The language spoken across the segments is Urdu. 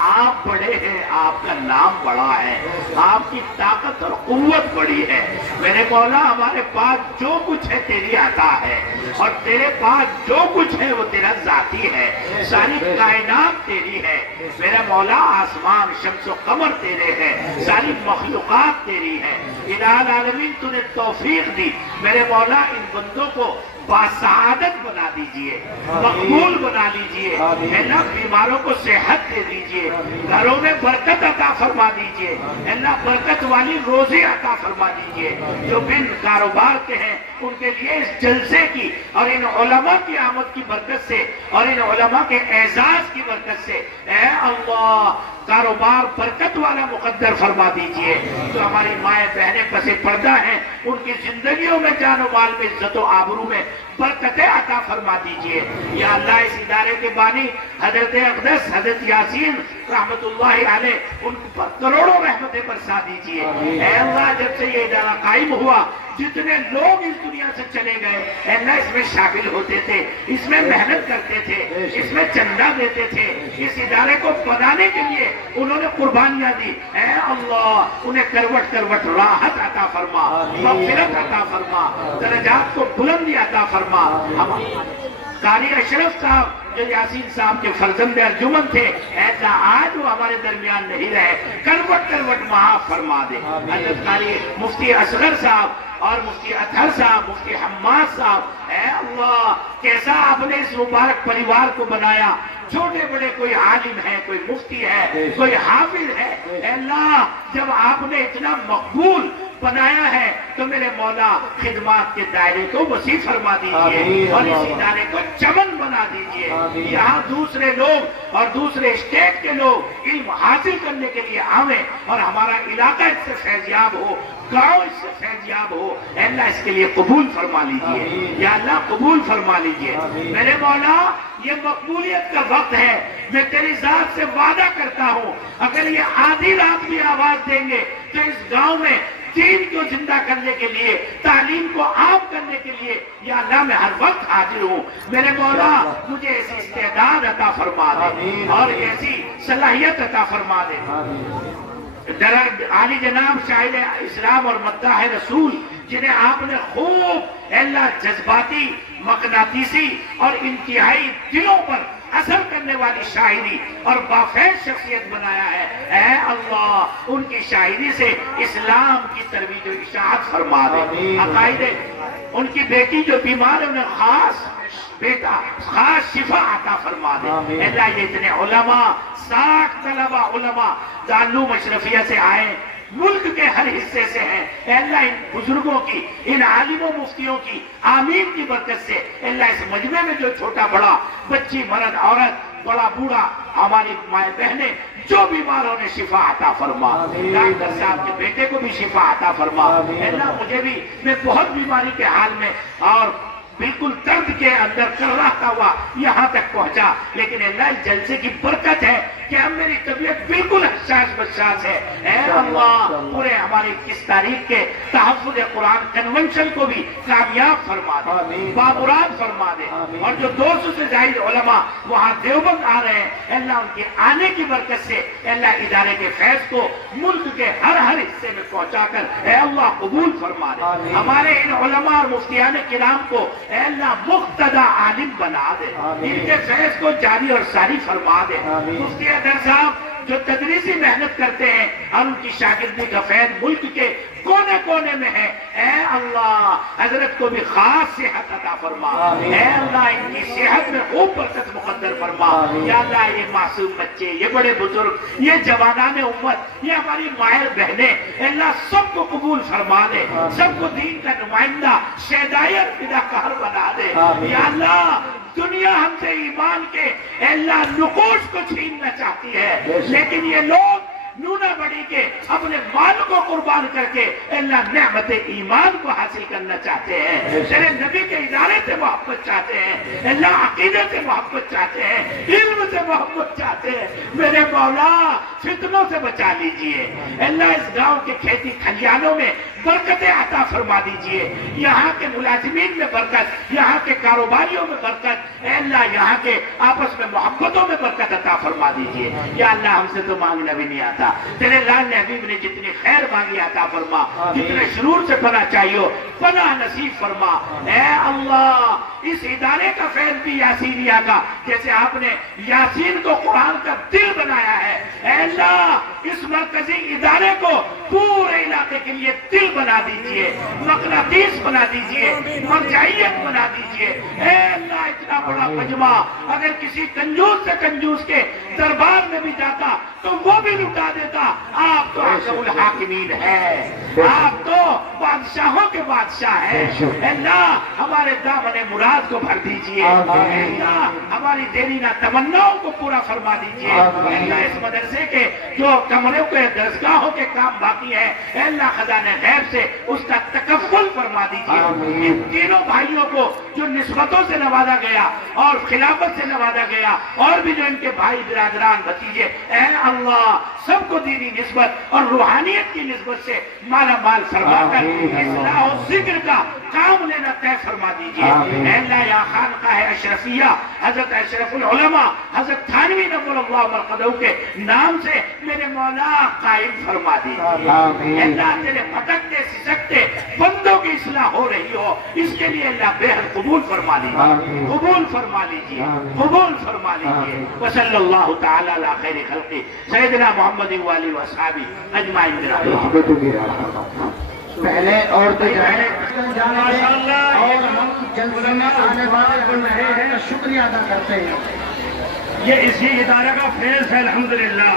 آپ بڑے ہیں، آپ کا نام بڑا ہے، آپ کی طاقت اور قوت بڑی ہے۔ میرے مولا ہمارے پاس جو کچھ ہے تیری عطا ہے، اور تیرے پاس جو کچھ ہے وہ تیرا ذاتی ہے، ساری کائنات تیری ہے۔ میرا مولا آسمان شمس و قمر تیرے ہیں، ساری مخلوقات تیری ہے۔ الہ العالمین تو نے توفیق دی، میرے مولا ان بندوں کو باسعادت بنا دیجئے، مقبول بنا لیجئے، اللہ بیماروں کو صحت دے دیجئے، گھروں میں برکت عطا فرما دیجئے، اللہ برکت والی روزی عطا فرما دیجئے۔ جو بن کاروبار کے ہیں ان کے لیے اس جلسے کی اور ان علماء کی آمد کی برکت سے اور ان علماء کے اعزاز کی برکت سے اے اللہ کاروبار برکت والا مقدر فرما دیجئے۔ جو ہماری مائیں بہنیں پس پردہ ہیں ان کی زندگیوں میں جان و مال میں عزت و آبرو میں برکتیں عطا فرما دیجئے۔ یا اللہ اس ادارے کے بانی حضرت اقدس حضرت یاسین رحمت اللہ علیہ ان پر کروڑوں رحمتیں برسا دیجئے۔ اے اللہ جب سے یہ ادارہ قائم ہوا جتنے لوگ اس دنیا سے چلے گئے اے اللہ اس میں شامل ہوتے تھے، اس میں محنت کرتے تھے، اس میں چندہ دیتے تھے، اس ادارے کو بنانے کے لیے انہوں نے قربانیاں دی، اے اللہ انہیں کروٹ کروٹ راحت عطا فرما، مغفرت عطا فرما، درجات کو بلندی عطا فرما۔ قاری اشرف صاحب جو یاسین صاحب کے فرزند ارجمند تھے ایسا آج وہ ہمارے درمیان نہیں رہے، کروٹ کروٹ معاف فرما دے۔ حضرت قاری مفتی اصغر صاحب اور مفتی اطہر صاحب، مفتی حماد صاحب، اے اللہ کیسا آپ نے اس مبارک پریوار کو بنایا، چھوٹے بڑے کوئی عالم ہے، کوئی مفتی ہے، کوئی حافظ ہے، اے اللہ جب آپ نے اتنا مقبول بنایا ہے تو میرے مولا خدمات کے دائرے کو وسیع فرما دیجئے اور اس ادارے کو چمن بنا دیجئے۔ یہاں دوسرے لوگ اور دوسرے اسٹیٹ کے لوگ علم حاصل کرنے کے لیے آویں اور ہمارا علاقہ اس سے فیضیاب ہو، گاؤں اس سے فیضیاب ہو، اے اللہ اس کے لیے قبول فرما لیجئے، یا اللہ قبول فرما لیجئے۔ میرے مولا یہ مقبولیت کا وقت ہے، میں تیری ذات سے وعدہ کرتا ہوں اگر یہ آدھی رات بھی آواز دیں گے تو اس گاؤں میں دین کو زندہ کرنے کے لیے، تعلیم کو عام کرنے کے لیے یا اللہ میں ہر وقت حاضر ہوں۔ میرے مولا مجھے ایسی استعداد عطا فرما دے اور ایسی صلاحیت عطا فرما دے۔ عالی جناب شاہد اسلام اور مداح رسول جنہیں آپ نے خوب اللہ جذباتی، مقناطیسی اور انتہائی دلوں پر اثر کرنے والی شاعری اور بافیض شخصیت بنایا ہے، اے اللہ ان کی شاعری سے اسلام کی ترویج و اشاعت فرما دے۔ عقائد ان کی بیٹی جو بیمار ہے انہیں خاص شفا عطا فرما دے۔ اللہ یہ اتنے علماء 60 طلبہ علماء دارالعلوم اشرفیہ سے آئے، ملک کے ہر حصے سے ہیں، اے اللہ ان بزرگوں کی، ان عالم و مفتیوں کی آمین کی برکت سے اے اللہ اس مجمع میں جو چھوٹا بڑا، بچی مرد عورت، بڑا بوڑھا، ہماری مائیں بہنیں جو بیمار ہونے شفا عطا فرما، ڈاکٹر صاحب کے بیٹے کو بھی شفا عطا فرما۔ اے اللہ مجھے بھی، میں بہت بیماری کے حال میں اور بالکل درد کے اندر کر رہا ہوا یہاں تک پہنچا، لیکن اللہ اس جلسے کی برکت ہے کہ اب میری طبیعت بالکل حساس بشاس ہے۔ اے اللہ پورے ہماری 21 تاریخ کے تحفظ قرآن کنونشن کو بھی کامیاب فرما دے، بامراد فرما دے، اور جو 200 سے زائد علماء وہاں دیوبند آ رہے ہیں اے اللہ ان کے آنے کی برکت سے اے اللہ ادارے کے فیض کو ملک کے ہر حصے میں پہنچا کر اے اللہ قبول فرما دے۔ ہمارے ان علماء اور مفتیان کرام کو اے اللہ مقتدی عالم بنا دے، ان کے فیض کو جاری اور ساری فرما دے۔ مفتی اطہر صاحب جو تدریسی محنت کرتے ہیں اور ان کی شاگردی کا فیض ملک کے کونے کونے میں ہے، اے اللہ حضرت کو بھی خاص صحت عطا فرما، اے اللہ ان کی صحت میں خوب برکت مقدر فرما۔ یا اللہ یہ معصوم بچے، یہ بڑے بزرگ، یہ جوانان امت، یہ ہماری مائیں بہنیں اے اللہ سب کو قبول فرما دے، سب کو دین کا نمائندہ شہدائر فدا قہر بنا دے۔ یا اللہ دنیا ہم سے ایمان کے اے اللہ نقوش کو چھیننا چاہتی ہے، لیکن یہ لوگ نونا بڑی کے اپنے مال کو قربان کر کے اللہ نعمت ایمان کو حاصل کرنا چاہتے ہیں، تیرے نبی کے ادارے سے محبت چاہتے ہیں، اللہ عقیدے سے محبت چاہتے ہیں، علم سے محبت چاہتے ہیں۔ میرے مولا فتنوں سے بچا لیجئے، اللہ اس گاؤں کے کھیتی کھلیانوں میں برکتیں عطا فرما دیجئے، یہاں کے ملازمین میں برکت، یہاں کے کاروباریوں میں برکت، اے اللہ یہاں کے آپس میں محبتوں میں برکت عطا فرما دیجئے۔ یا اللہ ہم سے تو مانگنا بھی نہیں آتا، تیرے لال حبیب نے جتنی خیر مانگی عطا فرما، جتنے شرور سے پناہ چاہیے پناہ نصیب فرما۔ اے اللہ اس ادارے کا فیض بھی یاسینیہ کا، جیسے آپ نے یاسین کو قرآن کا دل بنایا ہے، اے اللہ اس مرکزی ادارے کو پورے علاقے کے لیے دل بنا دیجئے، مقناطیس بنا دیجئے، مرجعیت بنا دیجئے۔ اے اللہ اتنا بڑا مجمع اگر کسی کنجوس سے کنجوس کے دربار میں بھی جاتا تو وہ بھی لٹا دیتا۔ آپ تو احکم الحاکمین ہے، آپ تو بادشاہوں کے بادشاہ ہیں۔ اے اللہ ہمارے دامن مراد کو بھر دیجئے، اے اللہ ہماری دیرینہ تمناؤں کو پورا فرما دیجئے۔ اے اللہ اس مدرسے کے جو کمروں کے درسگاہوں کے کام باقی ہیں، اے اللہ خزانہ غیب سے اس کا تکفل فرما دیجئے۔ ان تینوں بھائیوں کو جو نسبتوں سے نوازا گیا اور خلافت سے نوازا گیا، اور بھی جو ان کے بھائی برادران بھتیجے، اے اللہ سب کو دینی نسبت اور روحانیت کی نسبت سے مالا مال فرما کر اصلاح و ذکر کا کام لینا طے فرما دیجئے۔ اے اللہ یا خانقاہ اشرفیہ حضرت اشرف العلماء حضرت تھانوی نور اللہ مرقدہ کے نام سے میرے مولا قائم فرما دیجئے۔ اے اللہ تیرے بھٹکتے سسکتے بندوں کی اصلاح ہو رہی ہو، اس کے لیے اللہ بہت قبول فرما لیجئے، قبول فرما لیجئے، قبول فرما لیجئے۔ وصلی اللہ تعالی علی خیر خلقہ سیدنا محمد وآلہ وصحبہ اجمعین برحمتہ۔ پہلے اور تو اور ہم جلسے میں آنے والے بن رہے ہیں، شکریہ ادا کرتے ہیں۔ یہ اسی ادارے کا فیض ہے الحمدللہ۔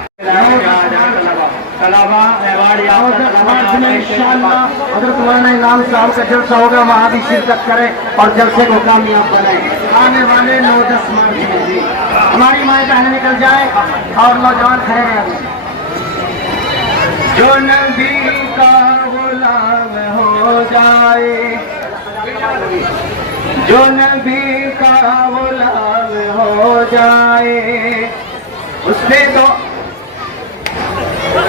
انشاءاللہ حضرت مولانا امام صاحب کا جلسہ ہوگا، وہاں بھی شرکت کریں اور جلسے کو کامیاب بنائیں۔ آنے والے 9-10 مارچ میں ہماری مائیں بہنیں نکل جائیں اور نوجوان کھڑے رہیں۔ جو نبی کا غلام ہو جائے، جو نبی کا غلام ہو جائے، اس نے تو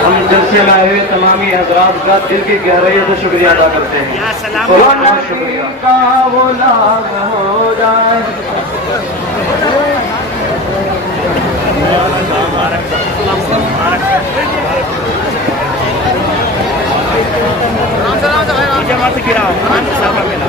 ہم جلسے میں آئے ہوئے تمامی حضرات کا دل کی گہرائی سے شکریہ ادا کرتے ہیں۔ جو نبی کا غلام ہو جائے، جماعت گراؤ سب ملا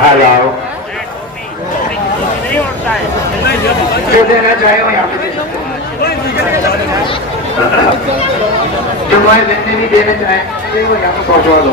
ہیلو جو دینا چاہے وہ یہاں پہ دے سکتے ہیں، جو مائیں بہنیں بھی دینا چاہیں وہ یہاں پہ پہنچوا دو۔